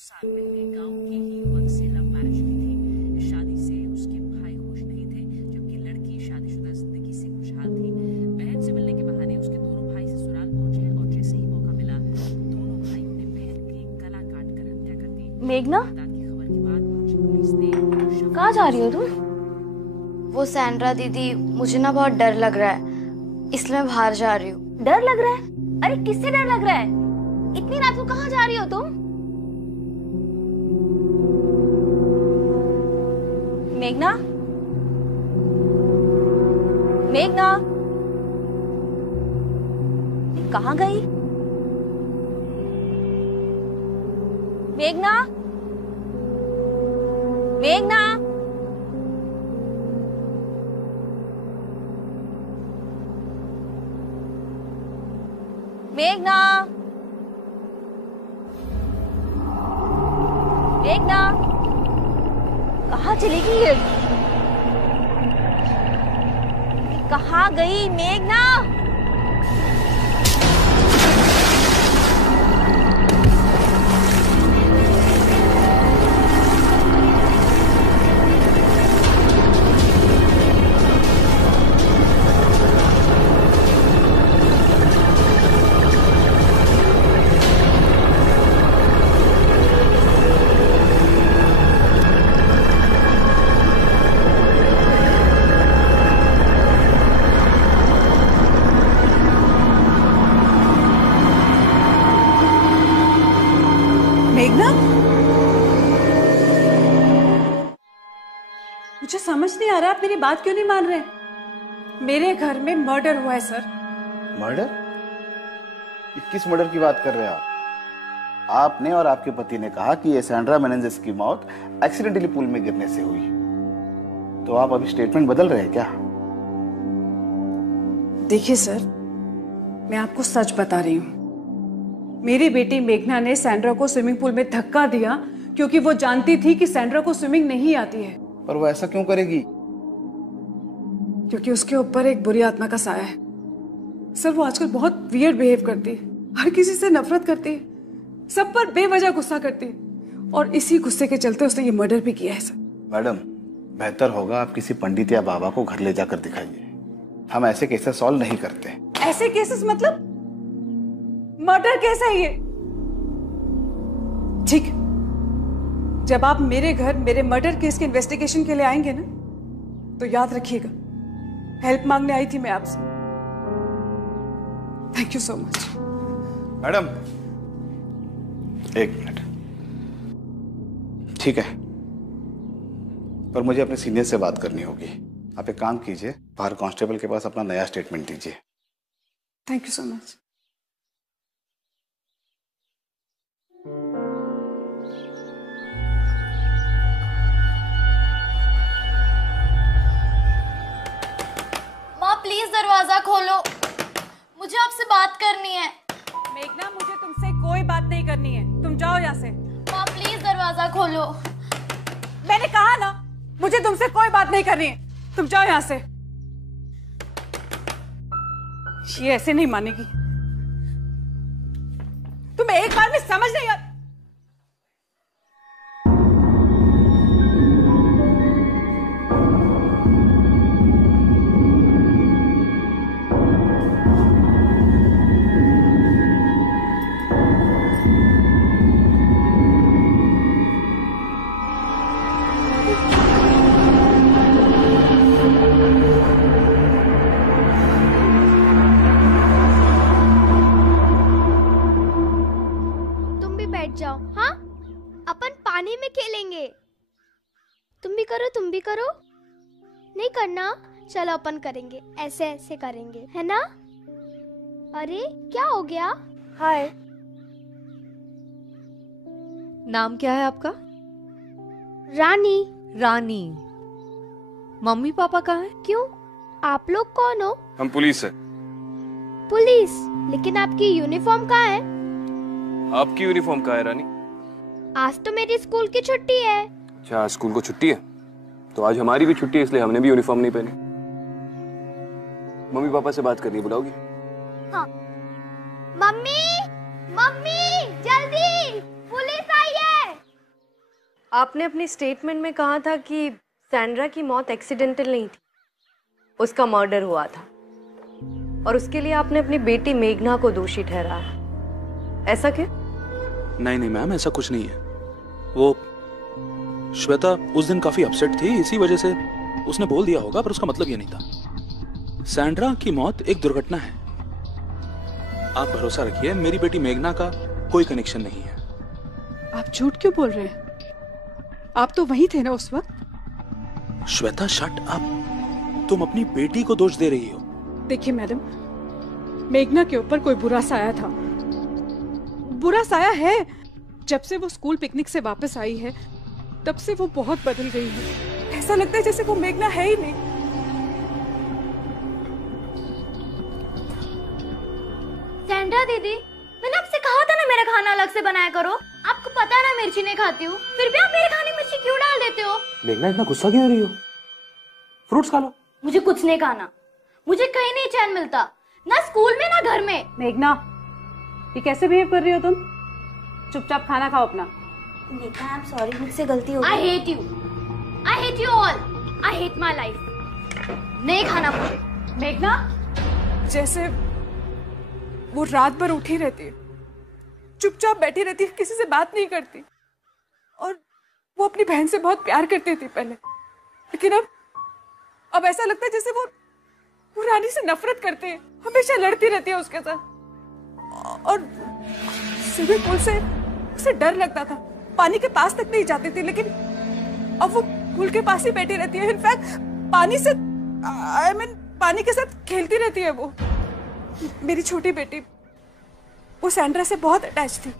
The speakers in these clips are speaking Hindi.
साल पहले गांव के ही युवक से लव मैरिज की थी। इस शादी से उसके भाई खुश नहीं थे, जबकि लड़की शादीशुदा जिंदगी से खुशहाल थी। बहन से मिलने के बहाने उसके दोनों भाई ससुराल पहुंचे और जैसे ही मौका मिला दोनों भाइयों ने बहन की गला काट कर हत्या कर दी। मेघना, की खबर के बाद पुलिस ने कहाँ जा रही हो तुम? वो सैंड्रा दीदी, मुझे ना बहुत डर लग रहा है, इसलिए मैं बाहर जा रही हूँ। डर लग रहा है? अरे किससे डर लग रहा है? इतनी रात को कहाँ जा रही हो तुम? मेघना, मेघना, कहाँ गई? मेघना, मेघना, मेघना, मेघना, कहाँ चली गई है? कहाँ गई मेघना? मेघना, मुझे समझ नहीं आ रहा, आप मेरी बात क्यों नहीं मान रहे? मेरे घर में मर्डर हुआ है सर। मर्डर? किस मर्डर की बात कर रहे हैं आप? आपने और आपके पति ने कहा कि ये सैंड्रा मेनेंजेस की मौत एक्सीडेंटली पूल में गिरने से हुई, तो आप अभी स्टेटमेंट बदल रहे हैं क्या? देखिए सर, मैं आपको सच बता रही हूँ। मेरी बेटी मेघना ने सैंड्रा को स्विमिंग पूल में धक्का दिया क्योंकि वो जानती थी कि सैंड्रा को स्विमिंग नहीं आती है। पर वो ऐसा क्यों करेगी? क्योंकि उसके ऊपर एक बुरी आत्मा का साया है। सर, वो आजकल बहुत वियर्ड बिहेव करती है, हर किसी से नफरत करती है, सब पर बेवजह गुस्सा करती है, और इसी गुस्से के चलते उसने ये मर्डर भी किया है सर। मैडम, बेहतर होगा आप किसी पंडित या बाबा को घर ले जाकर दिखाइए। हम ऐसे केसेस सॉल्व नहीं करते। ऐसे केसेस मतलब? मर्डर केस है ये। ठीक, जब आप मेरे घर मेरे मर्डर केस के इन्वेस्टिगेशन के लिए आएंगे ना, तो याद रखिएगा, हेल्प मांगने आई थी मैं आपसे। Thank you so much. Madam, एक मिनट। ठीक है, पर मुझे अपने सीनियर से बात करनी होगी। आप एक काम कीजिए, बाहर कांस्टेबल के पास अपना नया स्टेटमेंट दीजिए। Thank you so much. माँ प्लीज दरवाजा खोलो, मुझे आपसे बात करनी है। मेघना, मुझे तुमसे कोई बात नहीं करनी है, तुम जाओ यहाँ से। माँ प्लीज दरवाजा खोलो। मैंने कहा ना, मुझे तुमसे कोई बात नहीं करनी है, तुम जाओ यहाँ से। ये ऐसे नहीं मानेगी, तुम्हें एक बार में समझ नहीं आता। बैठ जाओ। हाँ, अपन पानी में खेलेंगे। तुम भी करो, तुम भी करो। नहीं करना? चलो अपन करेंगे, ऐसे ऐसे करेंगे, है ना? अरे क्या हो गया? हाय, नाम क्या है आपका? रानी। रानी। मम्मी पापा कहाँ हैं? क्यों, आप लोग कौन हो? हम पुलिस है। पुलिस? लेकिन आपकी यूनिफॉर्म कहाँ है? आपकी यूनिफॉर्म कहाँ है रानी? आज तो मेरी स्कूल की छुट्टी है। अच्छा, स्कूल को छुट्टी है, तो आज हमारी भी छुट्टी है, इसलिए हमने भी यूनिफॉर्म नहीं पहनी। मम्मी पापा से बात करनी, बुलाओगी? हाँ। मम्मी, मम्मी जल्दी, पुलिस आई है। आपने अपनी स्टेटमेंट में कहा था कि सैंड्रा की मौत एक्सीडेंटल नहीं थी, उसका मर्डर हुआ था और उसके लिए आपने अपनी बेटी मेघना को दोषी ठहराया। ऐसा क्यों? नहीं नहीं मैम, ऐसा कुछ नहीं है। वो श्वेता उस दिन काफी अपसेट थी, इसी वजह से उसने बोल दिया होगा, पर उसका मतलब ये नहीं था। सैंड्रा की मौत एक दुर्घटना है। आप भरोसा रखिए, मेरी बेटी मेघना का कोई कनेक्शन नहीं है। आप झूठ क्यों बोल रहे हैं? आप तो वहीं थे ना उस वक्त। श्वेता शट अप, तुम अपनी बेटी को दोष दे रही हो। देखिए मैडम, मेघना के ऊपर कोई बुरा साया था, बुरा साया है। जब से वो स्कूल पिकनिक से वापस आई है तब से वो बहुत बदल गई है। ऐसा लगता है जैसे वो मेघना है ही नहीं। सैंड्रा दीदी, मैंने आपसे कहा था ना मेरा खाना अलग से बनाया करो। आपको पता है ना मिर्ची नहीं खाती हूँ, फिर भी आप मेरे खाने में मिर्ची क्यों डाल देते हो? मेघना इतना गुस्सा क्यों हो रही हो? फ्रूट्स खा लो। मुझे कुछ नहीं खाना, मुझे कहीं नहीं चैन मिलता, ना स्कूल में ना घर में। मेघना, ये कैसे बिहेव कर रही हो तुम? चुपचाप खाना खाओ अपना। मेघना, आई एम सॉरी, मुझसे गलती हो गई। I hate you, I hate you all, I hate my life. नहीं खाना मुझे। मेघना, जैसे वो रात भर उठी रहती है, चुपचाप बैठी रहती है, किसी से बात नहीं करती। और वो अपनी बहन से बहुत प्यार करती थी पहले, लेकिन अब ऐसा लगता है जैसे वो रानी से नफरत करते हैं, हमेशा लड़ती रहती है उसके साथ। और स्विमिंग पूल से उसे डर लगता था, पानी के पास तक नहीं जाती थी, लेकिन अब वो पूल के पास ही बैठी रहती है। इनफैक्ट पानी से पानी के साथ खेलती रहती है वो। मेरी छोटी बेटी वो सैंड्रा से बहुत अटैच थी,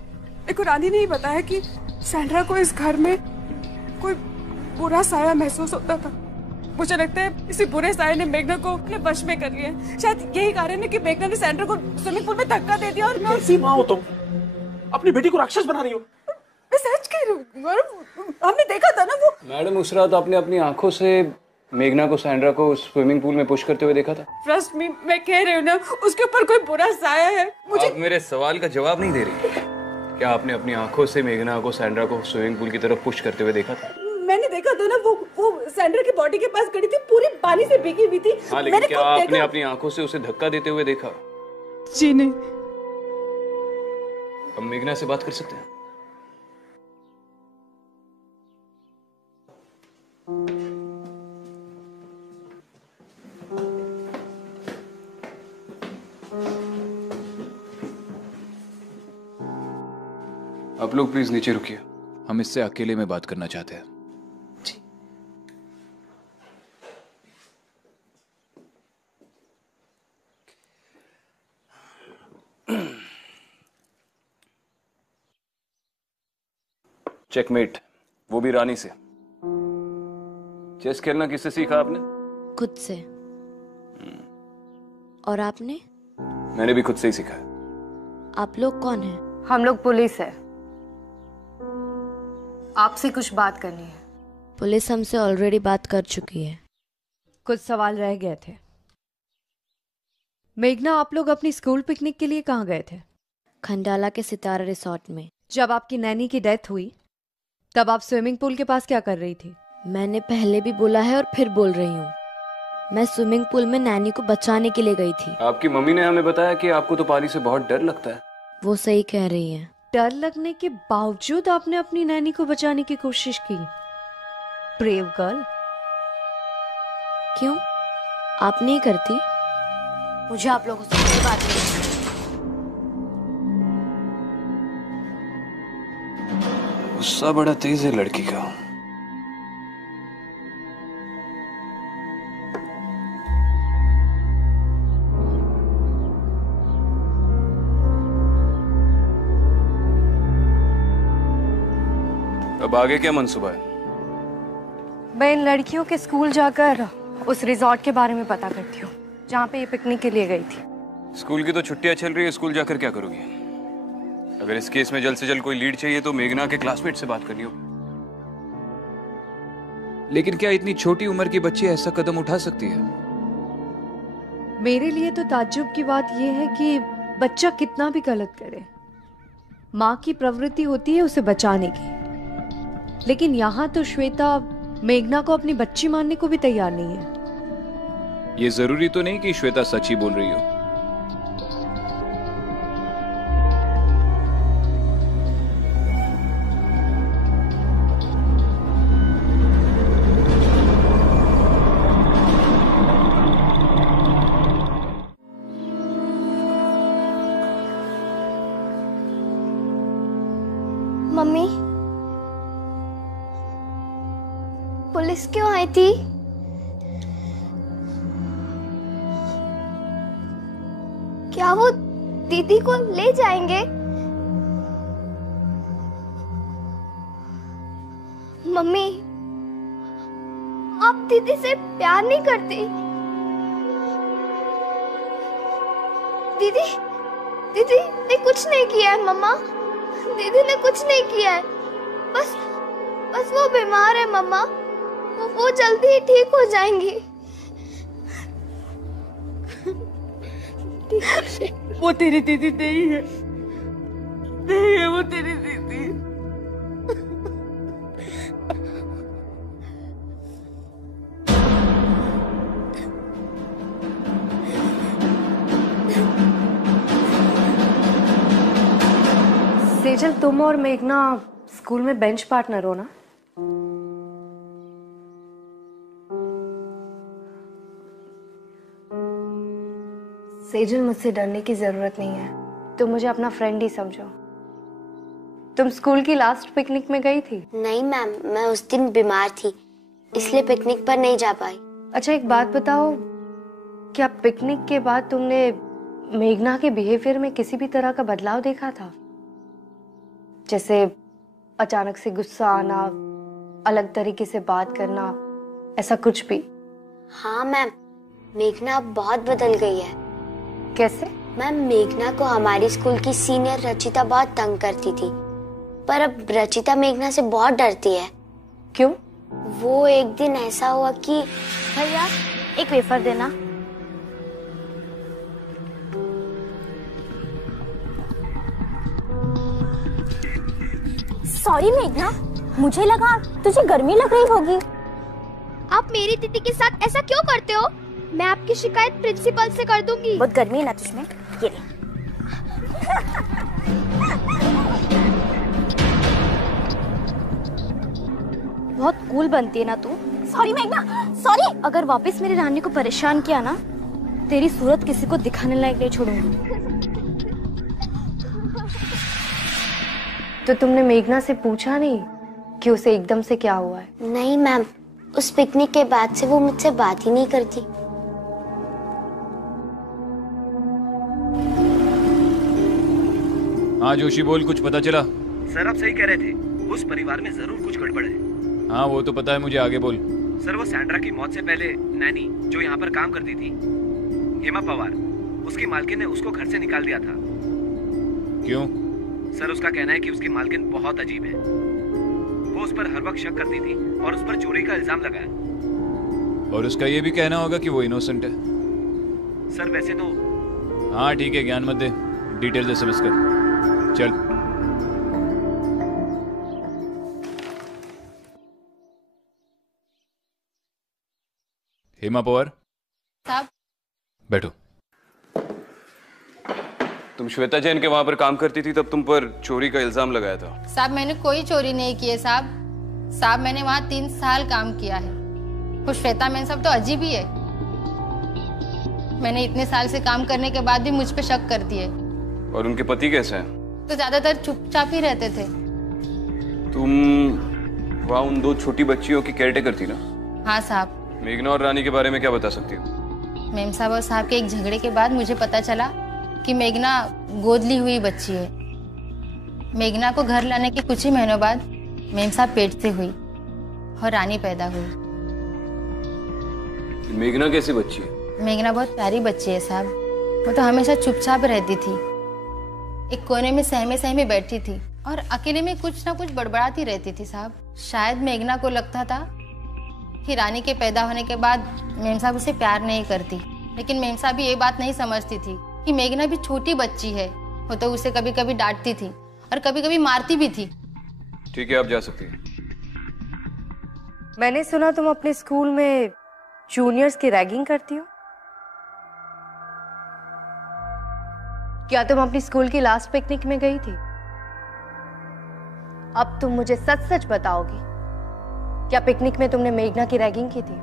लेकिन रानी ने ही बताया कि सैंड्रा को इस घर में कोई बुरा साया महसूस होता था। मुझे लगता है इसी बुरे साये ने मेघना को अपने वश में कर लिया। शायद यही कारण है कि मेघना ने सैंड्रा को स्विमिंग पूल में धक्का दे दिया। और मैं कैसी माँ हो तुम? अपनी बेटी को राक्षस बना रही हो। मैं सच कह रही हूँ, हमने देखा था ना वो। मैडम, उस रात आपने अपनी आंखों से मेघना को सैंड्रा को स्विमिंग पूल में पुश करते हुए देखा था। ट्रस्ट मी, मैं कह रही हूँ ना, उसके ऊपर कोई बुरा साया है। मुझे आप मेरे सवाल का जवाब नहीं दे रही। क्या आपने अपनी आंखों से मेघना को सैंड्रा को स्विमिंग पूल की तरफ पुश करते हुए देखा था? मैंने देखा था ना, वो सैंड्रा की बॉडी के पास खड़ी थी, पूरी पानी से भीगी हुई थी। हाँ, लेकिन क्या आपने अपनी आंखों से उसे धक्का देते हुए देखा? जी नहीं। हम मेघना से बात कर सकते हैं? आप लोग प्लीज नीचे रुकिए, हम इससे अकेले में बात करना चाहते हैं। चेकमेट, वो भी रानी से। चेस खेलना किससे सीखा आपने? खुद से। और आपने? मैंने भी खुद से ही सीखा है। आप लोग कौन हैं? हम लोग पुलिस है, आपसे कुछ बात करनी है। पुलिस हमसे ऑलरेडी बात कर चुकी है। कुछ सवाल रह गए थे। मेघना, आप लोग अपनी स्कूल पिकनिक के लिए कहाँ गए थे? खंडाला के सितारा रिसोर्ट में। जब आपकी नैनी की डेथ हुई तब आप स्विमिंग पूल के पास क्या कर रही थी? मैंने पहले भी बोला है और फिर बोल रही हूँ, मैं स्विमिंग पूल में नैनी को बचाने के लिए गई थी। आपकी मम्मी ने हमें बताया कि आपको तो पानी से बहुत डर लगता है। वो सही कह रही है। डर लगने के बावजूद आपने अपनी नैनी को बचाने की कोशिश की। Brave girl. क्यों, आप नहीं करती? मुझे आप लोगों से कोई बात नहीं। गुस्सा बड़ा तेज है लड़की का। अब आगे क्या मंसूबा है? मैं इन लड़कियों के स्कूल जाकर उस रिजॉर्ट के बारे में पता करती हूँ जहाँ पे ये पिकनिक के लिए गई थी। स्कूल की तो छुट्टियां चल रही है, स्कूल जाकर क्या करोगी? अगर इस केस में जल्द से जल्द कोई लीड चाहिए तो मेघना के क्लासमेट से बात करनी होगी। लेकिन क्या इतनी छोटी उम्र की बच्ची ऐसा कदम उठा सकती है? मेरे लिए तो ताज्जुब की बात यह है कि बच्चा कितना भी गलत करे, माँ की प्रवृत्ति होती है उसे बचाने की। लेकिन यहाँ तो श्वेता मेघना को अपनी बच्ची मानने को भी तैयार नहीं है। ये जरूरी तो नहीं कि श्वेता सच ही बोल रही हो। मम्मी, पुलिस क्यों आई थी? क्या वो दीदी को ले जाएंगे? मम्मी, आप दीदी से प्यार नहीं करती? दीदी दीदी ने कुछ नहीं किया है मम्मा, दीदी ने कुछ नहीं किया है। बस वो बीमार है मम्मा, वो जल्दी ही ठीक हो जाएंगी। वो तेरी दीदी नहीं है, नहीं है वो तेरी दीदी। सेजल, तुम और मेघना स्कूल में बेंच पार्टनर हो ना? सेजल, मुझसे डरने की जरूरत नहीं है, तुम मुझे अपना फ्रेंड ही समझो। तुम स्कूल की लास्ट पिकनिक में गई थी? नहीं मैम, मैं उस दिन बीमार थी, इसलिए पिकनिक पर नहीं जा पाई। अच्छा, एक बात बताओ, क्या पिकनिक के बाद तुमने मेघना के बिहेवियर में किसी भी तरह का बदलाव देखा था? जैसे अचानक से गुस्सा आना, अलग तरीके से बात करना, ऐसा कुछ भी? हाँ मैम, मेघना अब बहुत बदल गई है। कैसे? मैम, मेघना को हमारी स्कूल की सीनियर रचिता बहुत तंग करती थी, पर अब रचिता मेघना से बहुत डरती है। क्यों? वो एक दिन ऐसा हुआ कि भैया एक वेफर देना। सॉरी मेघना, मुझे लगा तुझे गर्मी लग रही होगी। आप मेरी दीदी के साथ ऐसा क्यों करते हो? मैं आपकी शिकायत प्रिंसिपल से कर दूंगी। बहुत गर्मी है ना तुझमें, ये ले। बहुत कूल बनती है ना तू। सॉरी मेघना, सॉरी। अगर वापस मेरी रानी को परेशान किया ना, तेरी सूरत किसी को दिखाने लायक नहीं छोड़ूंगी। तो तुमने मेघना से पूछा नहीं कि उसे एकदम से क्या हुआ है? नहीं मैम, उस पिकनिक के बाद से वो मुझसे बात ही नहीं करती। हाँ जोशी बोल, कुछ पता चला? सर आप सही कह रहे थे, उस परिवार में जरूर कुछ गड़बड़ है। हाँ वो तो पता है मुझे, आगे बोल। सर वो सैंड्रा की मौत से पहले नैनी जो यहाँ पर काम करती थी, हेमा पवार, उसकी मालकिन ने उसको घर से निकाल दिया था। क्यों? सर उसका कहना है कि उसकी मालकिन बहुत अजीब है, वो उस पर हर वक्त शक करती थी और उस पर चोरी का इल्जाम लगाया। और उसका ये भी कहना होगा कि वो इनोसेंट है। सर वैसे तो। हाँ ठीक है, ज्ञान मत दे, डिटेल्स एसएमएस कर। चल। हेमा पवार साहब, बैठो। तुम श्वेता जैन के वहां पर काम करती थी, तब तुम पर चोरी का इल्जाम लगाया था। साहब मैंने कोई चोरी नहीं की है साहब। मैंने वहाँ 3 साल काम किया है। वो श्वेता मैन सब तो अजीब ही है। मैंने इतने साल से काम करने के बाद भी मुझ पे शक करती है। और उनके पति कैसे हैं? तो ज्यादातर चुपचाप ही रहते थे। तुम वहाँ उन 2 छोटी बच्चियों की केयरटेकर थी ना? हाँ साहब। मेघना और रानी के बारे में क्या बता सकती हो? मेम साहब और साहब के एक झगड़े के बाद मुझे पता चला कि मेघना गोद ली हुई बच्ची है। मेघना को घर लाने के कुछ ही महीनों बाद मेम साहब पेट से हुई और रानी पैदा हुई। मेघना कैसी बच्ची है? मेघना बहुत प्यारी बच्ची है साहब। वो तो हमेशा चुपचाप रहती थी, एक कोने में सहमे सहमे बैठी थी और अकेले में कुछ ना कुछ बड़बड़ाती रहती थी साहब। शायद मेघना को लगता था कि रानी के पैदा होने के बाद मेम साहब उसे प्यार नहीं करती, लेकिन मेम साहब भी ये बात नहीं समझती थी कि मेघना भी छोटी बच्ची है। वो तो उसे कभी कभी डांटती थी और कभी कभी मारती भी थी। ठीक है, आप जा सकती हैं। मैंने सुना तुम अपने स्कूल में जूनियर्स की रैगिंग करती हो। क्या तुम अपनी स्कूल की लास्ट पिकनिक में गई थी? अब तुम मुझे सच सच बताओगी, क्या पिकनिक में तुमने मेघना की रैगिंग की थी?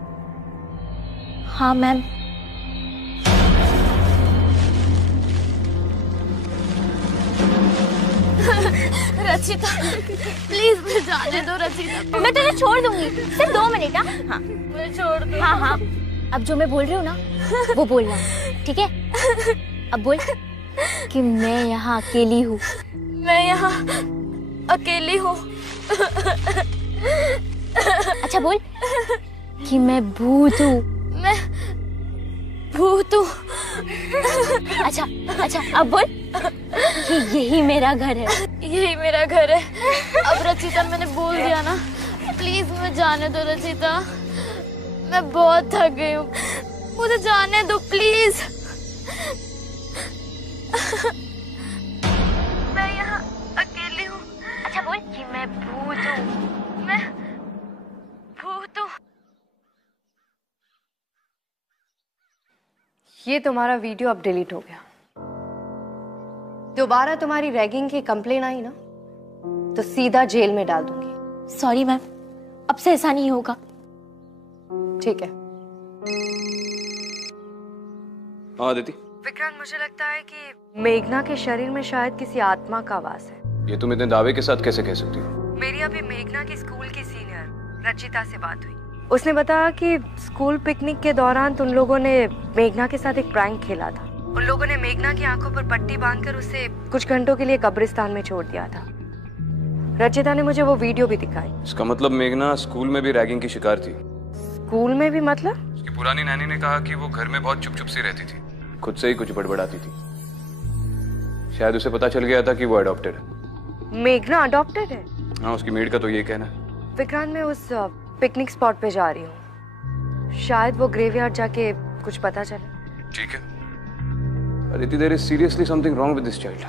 हाँ मैम। रचिता प्लीज मुझे जाने दो। रचिता मैं तुझे छोड़ दूंगी, सिर्फ 2 मिनट। हाँ मुझे छोड़ दो। हाँ हाँ अब जो मैं बोल रही हूँ ना वो बोलना, ठीक है? अब बोल कि मैं यहाँ अकेली हूँ। मैं यहाँ अकेली हूँ। अच्छा बोल कि मैं भूत हूँ। मैं भूत हूँ। अच्छा अच्छा अब बोल कि यही मेरा घर है। यही मेरा घर है। अब रचिता मैंने बोल दिया ना, प्लीज मुझे जाने दो। रचिता मैं बहुत थक गई हूँ, मुझे जाने दो प्लीज। मैं यहाँ अकेली हूँ। अच्छा बोल कि मैं भूत हूँ। मैं भूत हूँ। ये तुम्हारा वीडियो अब डिलीट हो गया। दोबारा तुम्हारी रैगिंग की कंप्लेन आई ना तो सीधा जेल में डाल दूंगी। सॉरी मैम, अब से ऐसा नहीं होगा। ठीक है। हाँ दीदी। विक्रांत, मुझे लगता है कि मेघना के शरीर में शायद किसी आत्मा का वास है। ये तुम इतने दावे के साथ कैसे कह सकती हो? मेरी अभी मेघना की स्कूल की सीनियर रचिता से बात हुई। उसने बताया कि स्कूल पिकनिक के दौरान तुम लोगों ने मेघना के साथ एक प्रैंक खेला था। उन लोगों ने मेघना की आंखों पर पट्टी बांधकर उसे कुछ घंटों के लिए कब्रिस्तान में छोड़ दिया था। रचिता ने मुझे वो वीडियो भी दिखाई। इसका मतलब मेघना स्कूल में भी रैगिंग की शिकार थी? स्कूल में भी मतलब? उसकी पुरानी नानी ने कहा कि वो घर में बहुत चुप चुप सी रहती थी, खुद से ही कुछ बड़बड़ाती थी। शायद उसे पता चल गया था कि वो अडॉप्टेड है। मेघना अडॉप्टेड है? हाँ, उसकी मेड का तो यही कहना है। विक्रांत, मैं उस पिकनिक स्पॉट पे जा रही हूँ, शायद वो ग्रेवयार्ड जाके कुछ पता चले। ठीक है। Aditi, there is seriously something wrong with this child.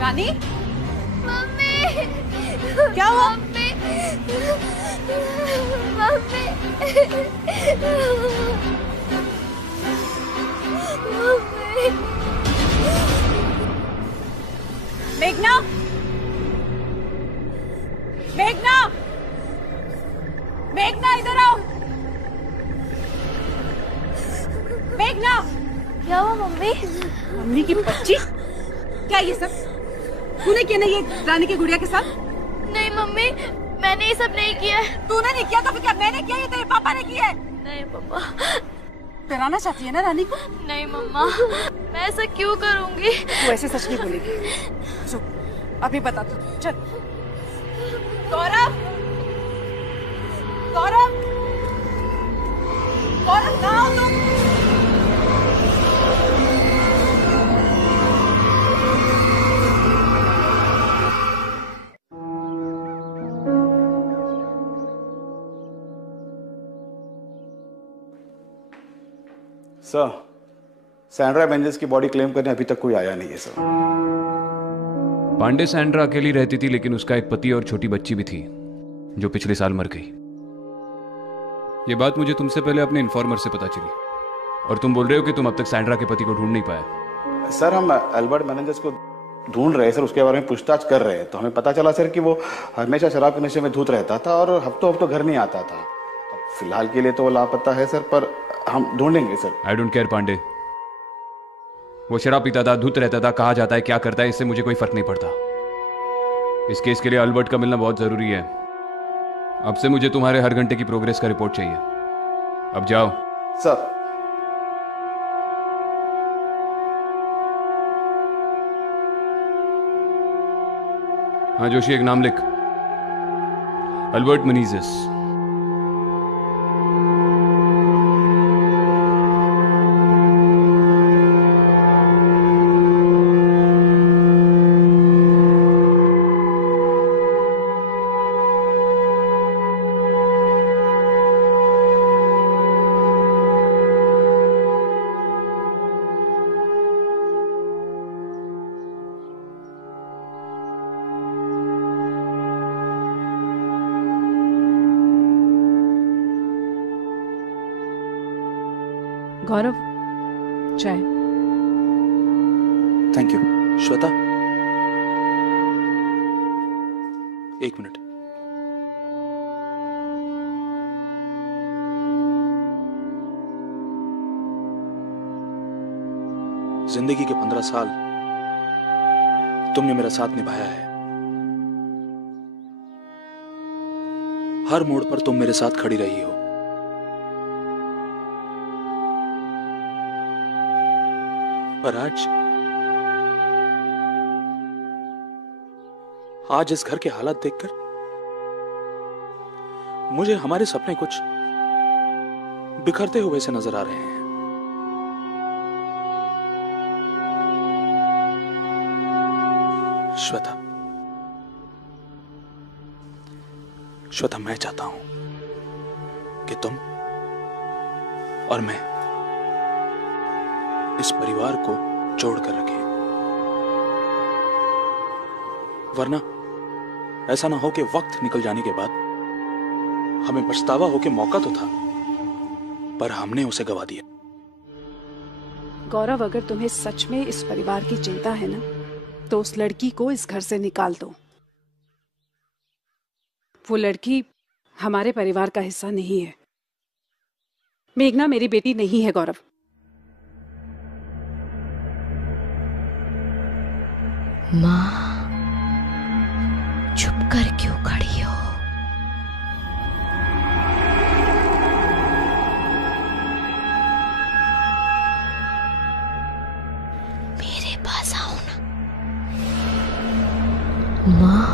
Rani, mummy क्या हुआ? मम्मी मेघना, मेघना, मेघना इधर आओ। मेघना, क्या हुआ मम्मी? मम्मी की बच्ची, क्या ये सब तूने किया ना ये रानी की गुड़िया के साथ? नहीं मम्मी, मैंने ये सब नहीं किया है। तूने नहीं किया तो फिर क्या मैंने किया? ये तेरे पापा ने किया है। नहीं पापा। डराना चाहती है ना रानी को? नहीं मम्मा, मैं ऐसा क्यों करूंगी? तू ऐसे सच नहीं बोलेगी। चुप, अभी बता तू। चल। गौरव, गौरव, गौरव कहाँ हो तुम? सर, सैंड्रा मेंजेस की बॉडी क्लेम करने अभी तक कोई आया नहीं है सर। पांडे सैंड्रा अकेली रहती थी, लेकिन उसका एक पति और छोटी बच्ची भी थी जो पिछले साल मर गई। ये बात मुझे तुमसे पहले अपने इन्फॉर्मर से पता चली, और तुम बोल रहे हो कि तुम अब तक सैंड्रा के पति को ढूंढ नहीं पाए। सर हम अल्बर्ट मेनेंजेस को ढूंढ रहे हैं सर, उसके बारे में पूछताछ कर रहे हैं। तो हमें पता चला सर कि वो हमेशा शराब के नशे में धुत रहता था और हफ्तों हफ्तों घर नहीं आता था। फिलहाल के लिए तो वो लापता है सर, पर हम ढूंढेंगे sir. I don't care Pandey, वो शराब पीता था, धुत रहता था, कहाँ जाता है, क्या करता है, इससे मुझे कोई फर्क नहीं पड़ता। इस केस के लिए अल्बर्ट का मिलना बहुत जरूरी है। अब से मुझे तुम्हारे हर घंटे की प्रोग्रेस का रिपोर्ट चाहिए। अब जाओ। सर। हाँ जोशी, एक नाम लिख, अल्बर्ट मेनेंजेस। गौरव, चाय। Thank you. श्वेता, एक मिनट। जिंदगी के 15 साल तुमने मेरा साथ निभाया है। हर मोड़ पर तुम मेरे साथ खड़ी रही हो। पर आज इस घर के हालात देखकर मुझे हमारे सपने कुछ बिखरते हुए से नजर आ रहे हैं। श्वेता, श्वेता, मैं चाहता हूं कि तुम और मैं इस परिवार को जोड़कर रखें, वरना ऐसा ना हो कि वक्त निकल जाने के बाद हमें पछतावा हो कि मौका तो था पर हमने उसे गवा दिया। गौरव, अगर तुम्हें सच में इस परिवार की चिंता है ना, तो उस लड़की को इस घर से निकाल दो। वो लड़की हमारे परिवार का हिस्सा नहीं है। मेघना मेरी बेटी नहीं है गौरव। माँ, चुप कर क्यों खड़ी हो? मेरे पास आओ ना। माँ,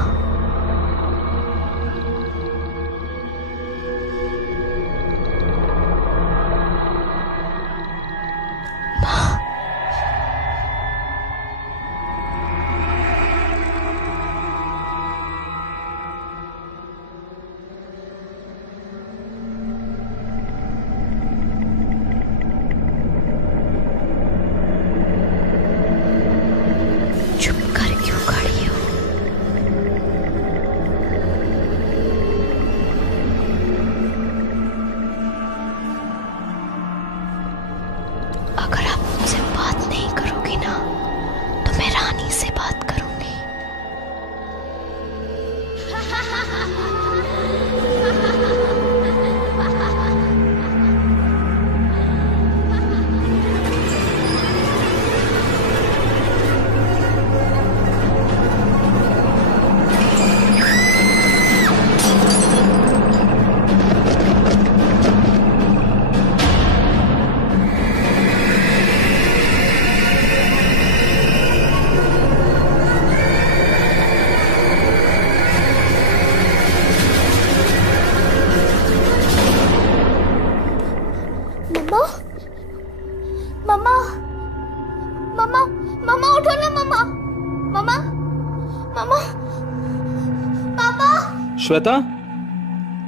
श्वेता,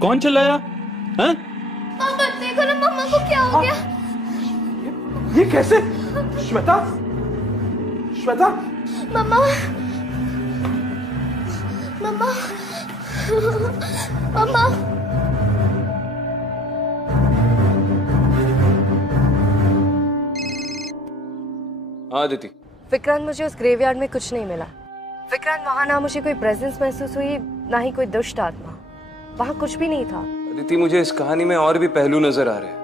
कौन चिल्लाया? हैं? पापा देखो ना मम्मा को क्या हो गया। ये कैसे? श्वेता, श्वेता, मम्मा, मम्मा, मम्मा, हाँ अदिति। विक्रांत, मुझे उस ग्रेवयार्ड में कुछ नहीं मिला। विक्रांत, वहाँ ना मुझे कोई प्रेजेंस महसूस हुई, ना ही कोई दुष्ट आत्मा। वहाँ कुछ भी नहीं था। अदिति, मुझे इस कहानी में और भी पहलू नजर आ रहे हैं।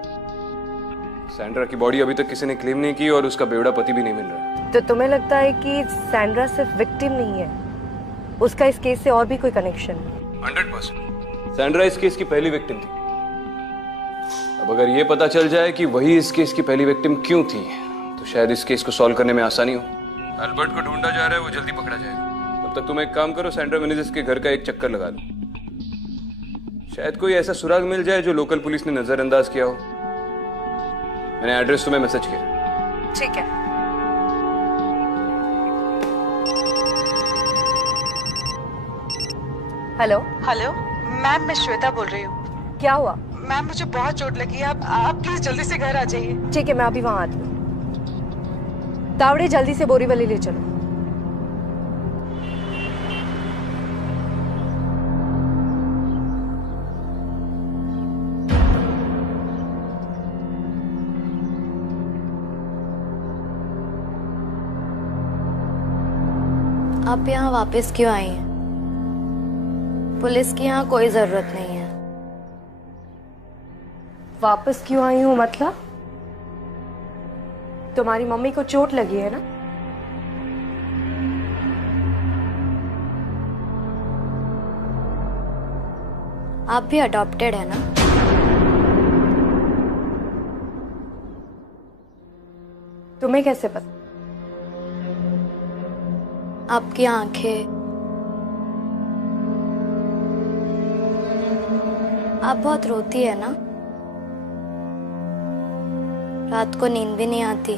सैंड्रा की बॉडी अभी तक किसी ने क्लेम नहीं की और उसका बेवड़ा पति भी नहीं मिल रहा है। तो तुम्हें लगता है कि सैंड्रा सिर्फ विक्टिम नहीं है, उसका इस केस से और भी कोई कनेक्शन है? 100%। सैंड्रा इस केस की पहली विक्टिम थी। अब अगर ये पता चल जाए कि वही इस केस की पहली विक्टिम क्यों थी, तो शायद इस केस को सॉल्व करने में आसानी हो। अल्बर्ट को ढूंढा जा रहा है, वो जल्दी पकड़ा जाएगा। तब तक तुम एक काम करो, सैंड्रा मेनेजेस के घर का एक चक्कर लगा लो। शायद कोई ऐसा सुराग मिल जाए जो लोकल पुलिस ने नजरअंदाज किया हो। मैंने एड्रेस तुम्हें मैसेज किया। ठीक है। हेलो हेलो मैम, मैं श्वेता बोल रही हूँ। क्या हुआ? मैम, मुझे बहुत चोट लगी है। आप प्लीज जल्दी से घर आ जाइए। ठीक है, मैं अभी वहां आती हूँ। तावड़े, जल्दी से बोरीवली ले चलो। आप यहाँ वापस क्यों आई हैं? पुलिस की यहाँ कोई जरूरत नहीं है। वापस क्यों आई हूँ मतलब? तुम्हारी मम्मी को चोट लगी है ना? आप भी अडॉप्टेड है ना? तुम्हें कैसे पता? आपकी आंखें, आप बहुत रोती है ना? रात को नींद भी नहीं आती।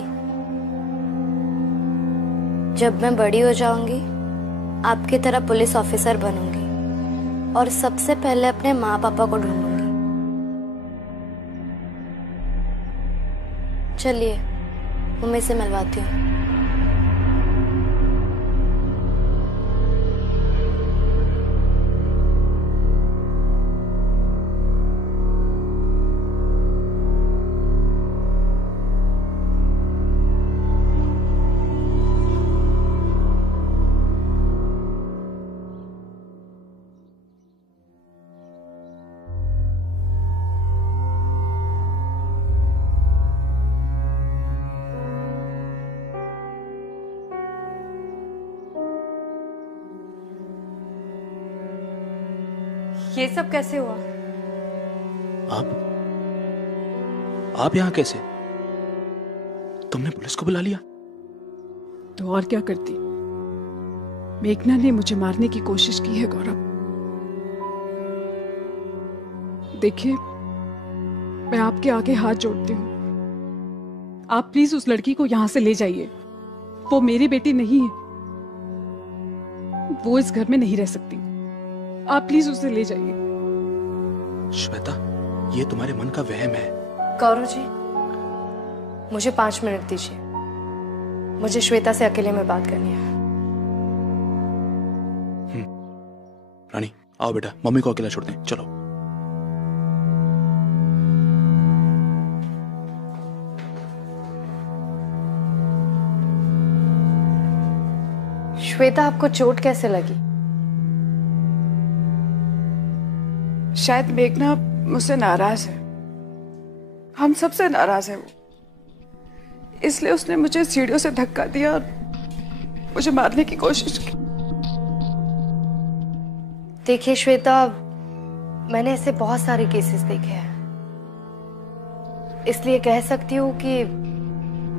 जब मैं बड़ी हो जाऊंगी, आपकी तरह पुलिस ऑफिसर बनूंगी और सबसे पहले अपने माँ पापा को ढूंढूंगी। चलिए, मम्मी से मिलवाती हूँ। ये सब कैसे हुआ? आप यहाँ कैसे? तुमने पुलिस को बुला लिया? तो और क्या करती? मेघना ने मुझे मारने की कोशिश की है गौरव। देखिए, मैं आपके आगे हाथ जोड़ती हूँ। आप प्लीज उस लड़की को यहाँ से ले जाइए। वो मेरी बेटी नहीं है। वो इस घर में नहीं रह सकती। आप प्लीज उसे ले जाइए। श्वेता, ये तुम्हारे मन का वहम है। गौरव जी, मुझे 5 मिनट दीजिए। मुझे श्वेता से अकेले में बात करनी है। रानी, आओ बेटा, मम्मी को अकेला छोड़ दें। चलो। श्वेता, आपको चोट कैसे लगी? शायद मेघना मुझसे नाराज है। हम सबसे नाराज है वो। इसलिए उसने मुझे सीढ़ियों से धक्का दिया और मुझे मारने की कोशिश की। देखिए श्वेता, मैंने ऐसे बहुत सारे केसेस देखे हैं, इसलिए कह सकती हूँ कि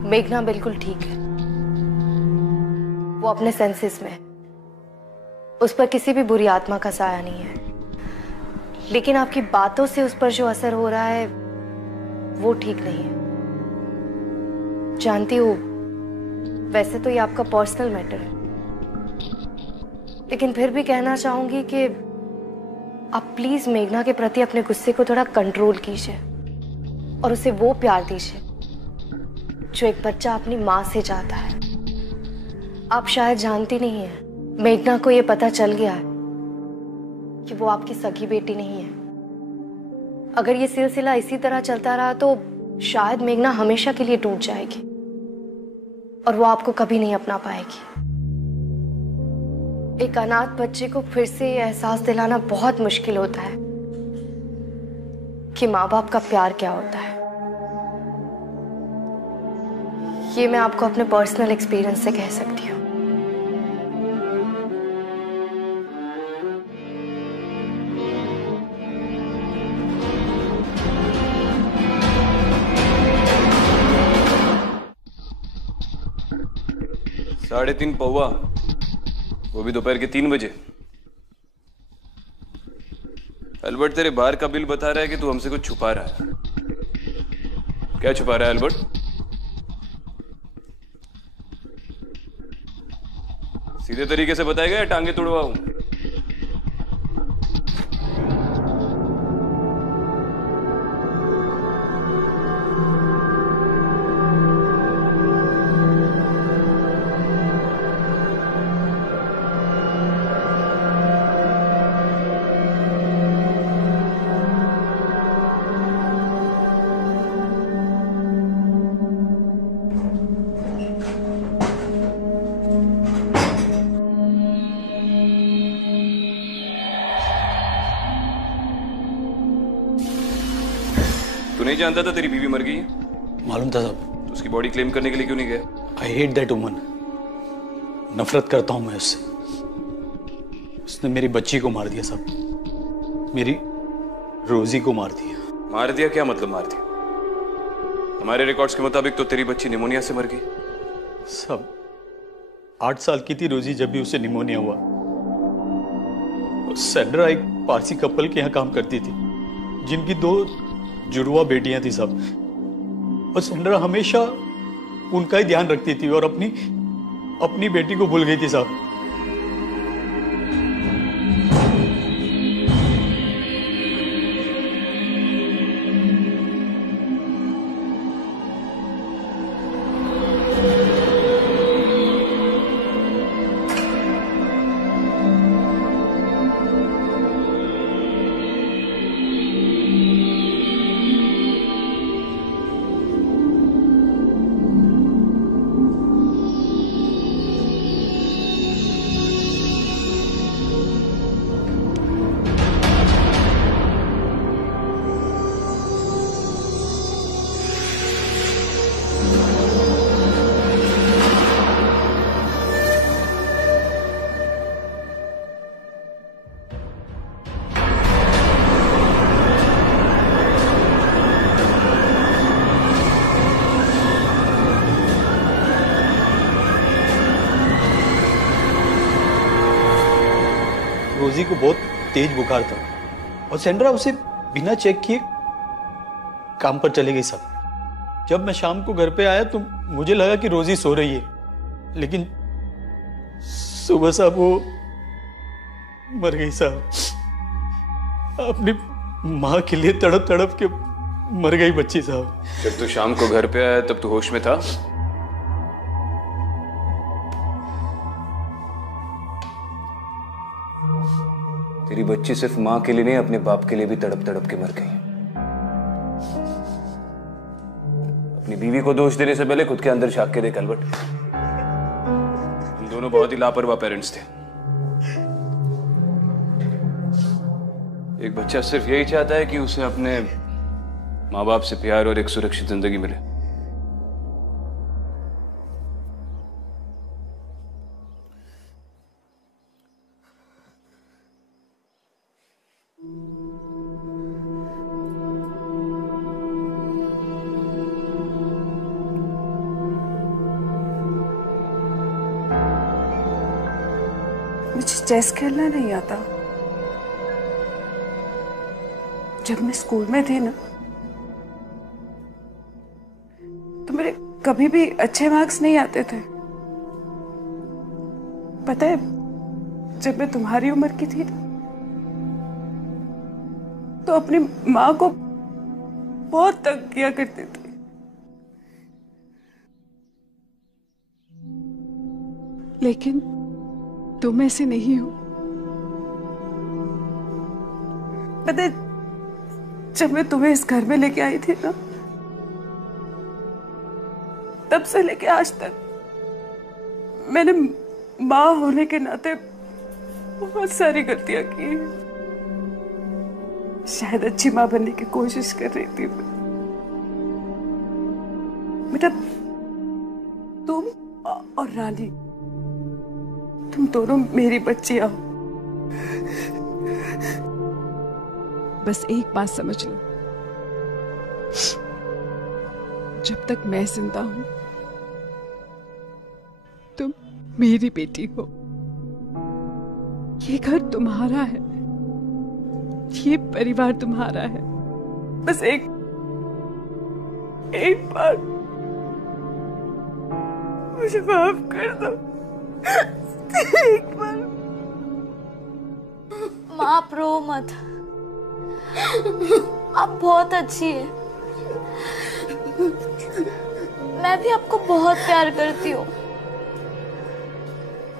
मेघना बिल्कुल ठीक है। वो अपने सेंसेस में है। उस पर किसी भी बुरी आत्मा का साया नहीं है। लेकिन आपकी बातों से उस पर जो असर हो रहा है वो ठीक नहीं है। जानती हूँ, वैसे तो ये आपका पर्सनल मैटर है, लेकिन फिर भी कहना चाहूंगी कि आप प्लीज मेघना के प्रति अपने गुस्से को थोड़ा कंट्रोल कीजिए और उसे वो प्यार दीजिए जो एक बच्चा अपनी माँ से चाहता है। आप शायद जानती नहीं है, मेघना को ये पता चल गया है कि वो आपकी सगी बेटी नहीं है। अगर ये सिलसिला इसी तरह चलता रहा तो शायद मेघना हमेशा के लिए टूट जाएगी। और वो आपको कभी नहीं अपना पाएगी। एक अनाथ बच्चे को फिर से ये एहसास दिलाना बहुत मुश्किल होता है कि माँ बाप का प्यार क्या होता है। ये मैं आपको अपने पर्सनल एक्सपीरियंस से कह सकती हूँ। साढ़े 3 पौवा, वो भी दोपहर के 3 बजे। अल्बर्ट, तेरे बार का बिल बता रहा है कि तू हमसे कुछ छुपा रहा है। क्या छुपा रहा है अल्बर्ट? सीधे तरीके से बताएगा या टांगे तुड़वाऊं? तू नहीं जानता था तेरी बीवी मर गई है? मालूम था साहब। तो उसकी बॉडी क्लेम करने के लिए क्यों नहीं गया? I hate that woman. नफरत करता हूं मैं उससे। उसने मेरी बच्ची को मार दिया साहब, मेरी रोजी को मार दिया। मार दिया? क्या मतलब मार दिया? हमारे रिकॉर्ड्स के मुताबिक तो तेरी बच्ची निमोनिया से मर गई। सब 8 साल की थी रोजी जब भी उसे निमोनिया हुआ। और सैंड्रा एक पारसी कपल के यहाँ काम करती थी जिनकी 2 जुड़वा बेटियां थी सब। और सैंड्रा हमेशा उनका ही ध्यान रखती थी और अपनी बेटी को भूल गई थी साहब। रोजी को बहुत तेज बुखार था और सैंड्रा उसे बिना चेक किए काम पर चली गई साहब। जब मैं शाम को घर पे आया तो मुझे लगा कि रोजी सो रही है, लेकिन सुबह साहब वो मर गई साहब। अपनी माँ के लिए तड़प तड़प के मर गई बच्ची साहब। जब तू शाम को घर पे आया तब तू होश में था? तेरी बच्ची सिर्फ मां के लिए नहीं, अपने बाप के लिए भी तड़प तड़प के मर गई। अपनी बीवी को दोष देने से पहले खुद के अंदर झांक के देख अल्बर्ट। तुम दोनों बहुत ही लापरवाह पेरेंट्स थे। एक बच्चा सिर्फ यही चाहता है कि उसे अपने माँ बाप से प्यार और एक सुरक्षित जिंदगी मिले। मुझे चेस खेलना नहीं आता। जब मैं स्कूल में थी ना तो मेरे कभी भी अच्छे मार्क्स नहीं आते थे। पता है, जब मैं तुम्हारी उम्र की थी तो अपनी माँ को बहुत तंग किया करती थी। लेकिन तुम ऐसे नहीं हो। पता है, जब मैं तुम्हें इस घर में लेके आई थी ना, तब से लेके आज तक मैंने माँ होने के नाते बहुत सारी गलतियां की। शायद अच्छी माँ बनने की कोशिश कर रही थी। बेटा तुम और रानी, तुम दोनों मेरी बच्चियां हो। बस एक बात समझ लो, जब तक मैं जिंदा हूं तुम मेरी बेटी हो। ये घर तुम्हारा है, ये परिवार तुम्हारा है। बस एक बार मुझे माफ कर दो। एक बार। माँ आप रो मत, आप बहुत अच्छी है। मैं भी आपको बहुत प्यार करती हूँ।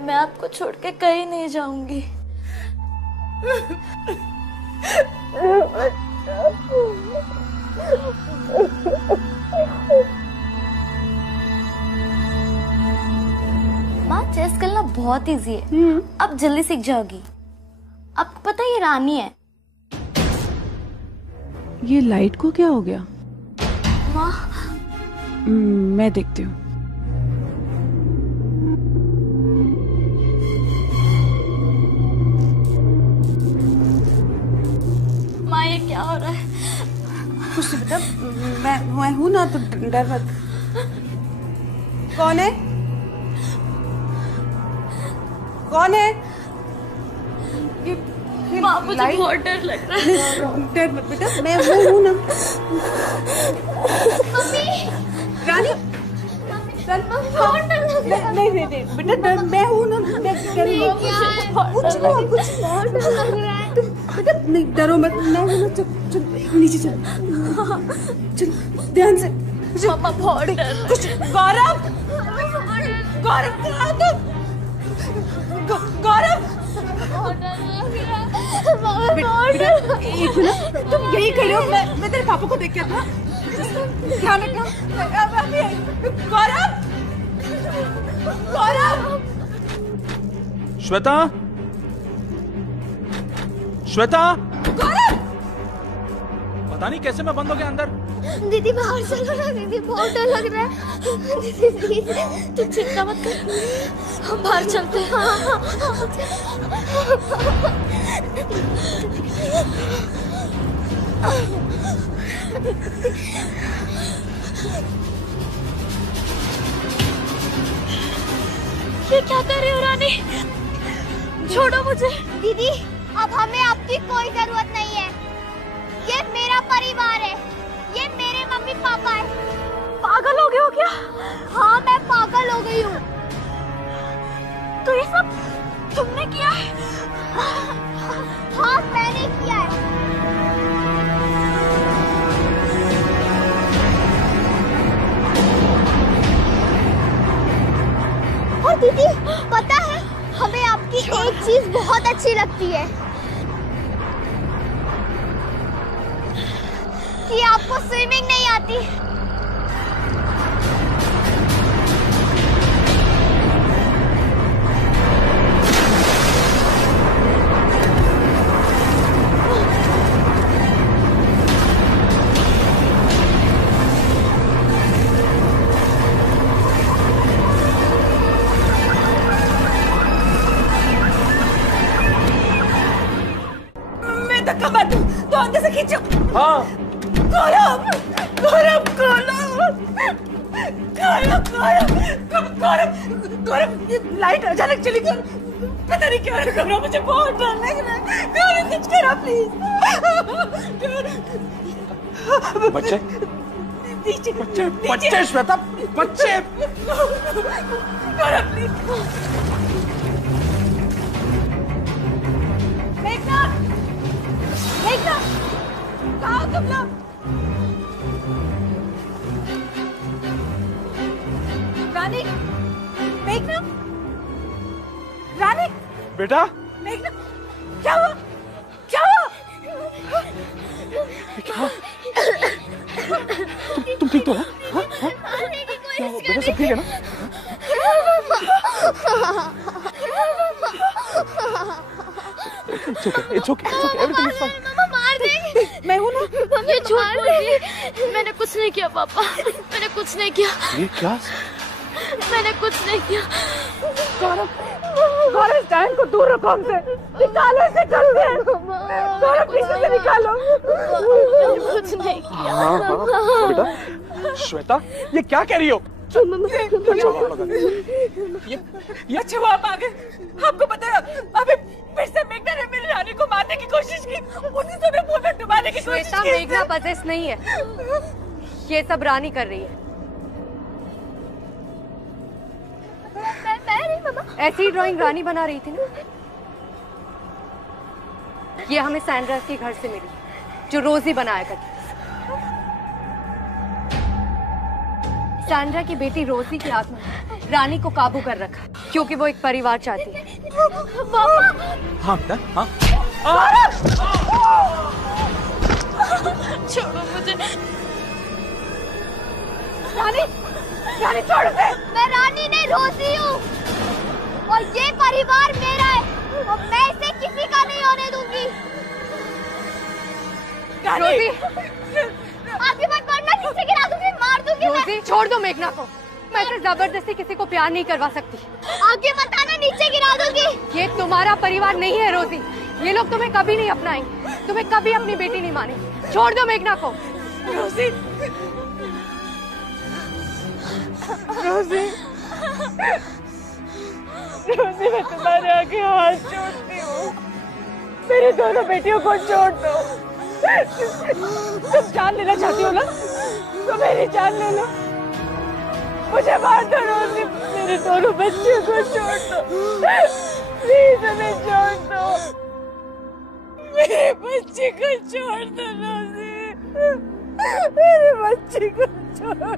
मैं आपको छोड़ के कहीं नहीं जाऊंगी। माँ चेस खेलना बहुत इजी है, अब जल्दी सीख जाओगी। आपको पता है ये रानी है। ये लाइट को क्या हो गया? माँ मैं देखती हूँ। माँ ये क्या हो रहा है? कुछ नहीं बेटा, मैं हूं ना, तो डर मत। कौन है? कौन है? माँ मुझे बहुत डर लग रहा है। डर मत बेटा, मैं हूं ना। रानी, बहुत डर लग रहा है। नहीं बेटा, डर मैं हूं ना। कुछ बहुत डर लग रहा है। बेटा नहीं डरो मत, मैं हूं ना। चल नीचे चल ध्यान से। मामा बहुत डर। कुछ गौरव कहाँ तुम? गौरव एक मिनट, तुम यही खड़े हो, मैं तेरे पापा को देख के था। ध्यान रखना। गौरव श्वेता, श्वेता, पता नहीं कैसे मैं बंद हो गया अंदर। दीदी बाहर चलो ना, दीदी बहुत डर लग रहा है। दीदी प्लीज तू चिंता मत कर, हम बाहर चलते हैं। ये क्या कर रही हो रानी? छोड़ो मुझे। दीदी अब हमें आपकी कोई जरूरत नहीं है। ये मेरा परिवार है, ये मेरे मम्मी पापा है। पागल हो गए हो क्या? हाँ मैं पागल हो गई हूँ। तो ये सब तुमने किया है? हाँ मैंने किया है। और दीदी पता है हमें आपकी एक चीज बहुत अच्छी लगती है, कि आपको स्विमिंग नहीं आती। मैं धक्का मार दूं तो अंदर से खींचो। हाँ गौरव लाइट अचानक चली गई, पता नहीं क्या हो रहा। मुझे बहुत डर लग रहा है। गौरव कुछ करो प्लीज। बच्चे नीचे बच्चे श्वेता, बच्चे। गौरव प्लीज। मेघना कहाँ हो तुम लोग? रानी, मेघना, रानी, बेटा मेघना, क्या हुआ? क्या हुआ? तुम ठीक तो हो? हाँ? बेटा सब ठीक है ना? It's okay. Everything is fine. मामा मार देंगे। मैं हूँ ना। ये झूठ बोल रही है। मैंने कुछ नहीं किया पापा, मैंने कुछ नहीं किया। ये क्या? मैंने कुछ नहीं किया। गौरव स्टैंड को दूर रखो हमसे। निकालो इसे जल्दी। गौरव पीछे से निकालो। कुछ नहीं किया। हाँ, बेटा श्वेता ये क्या कह रही हो? ये अच्छा हुआ आप आ गए। आपको पता है अभी फिर से मेघना ने मेरी रानी को मारने की कोशिश की, उसी समय पूल में डुबाने की कोशिश श्वेता की। मेघना पजेस नहीं है, ये सब रानी कर रही है। मैं नहीं मामा। ऐसी ड्राइंग रानी बना रही थी ना। ये हमें सैंड्रा के घर से मिली, जो रोज ही बनाया करती। सैंड्रा की बेटी रोजी की आत्मा ने रानी को काबू कर रखा क्योंकि वो एक परिवार चाहती है। हाँ बेटा हाँ। छोड़ो मुझे। रानी, रानी छोड़ दे। मैं रानी नहीं रोजी हूँ और ये परिवार मेरा है और मैं इसे किसी का नहीं होने दूंगी। रोजी आगे मत बढ़ना, नीचे गिरा दूंगी, मार दूंगी। रोजी छोड़ दो मेघना को, मैं इसे जबरदस्ती किसी को प्यार नहीं करवा सकती। आगे मत आना, नीचे गिरा दूंगी। ये तुम्हारा परिवार नहीं है रोजी, ये लोग तुम्हें कभी नहीं अपनाएंगे, तुम्हें कभी अपनी बेटी नहीं मानेंगे। छोड़ दो मेघना को। रोजी, रोजी, रोजी मैं तुम्हारे आगे हाथ जोड़ती हूँ, मेरी दोनों बेटियों को छोड़ दो। तुम जान लेना चाहती हो ना, तो मेरी जान ले लो, मुझे मार दो रोजी, मेरे दोनों बच्चों को छोड़ दो, प्लीज हमें छोड़ दो, मेरे बच्चे को छोड़ दो रोजी, मेरे बच्चे को छोड़ दो।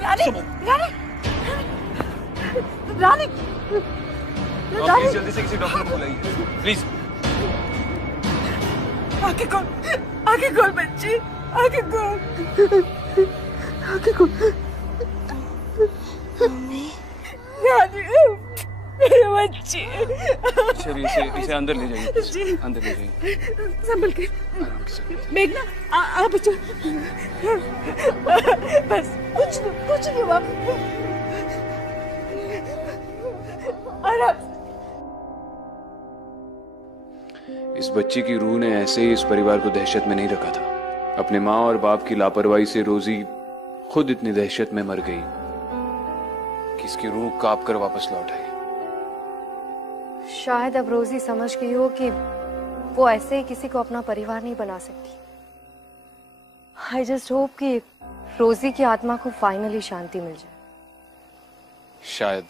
रानी, रानी, रानी, प्लीज जल्दी से किसी डॉक्टर को बुलाइए प्लीज। आगे खोल बच्ची, आगे खोल, आगे खोल। रानी, मेरे बच्चे। चलिए इसे अंदर ले जाइए, अंदर ले जाइए। संभल के। मेघना, आ बच्चों। बस कुछ नहीं हुआ। इस बच्ची की रूह ने ऐसे ही इस परिवार को दहशत में नहीं रखा था। अपने माँ और बाप की लापरवाही से रोजी खुद इतनी दहशत में मर गई कि इसकी रूह कांप कर वापस लौट आई। शायद अब रोजी समझ गई हो कि वो ऐसे ही किसी को अपना परिवार नहीं बना सकती। आई जस्ट होप कि रोजी की आत्मा को फाइनली शांति मिल जाए। शायद।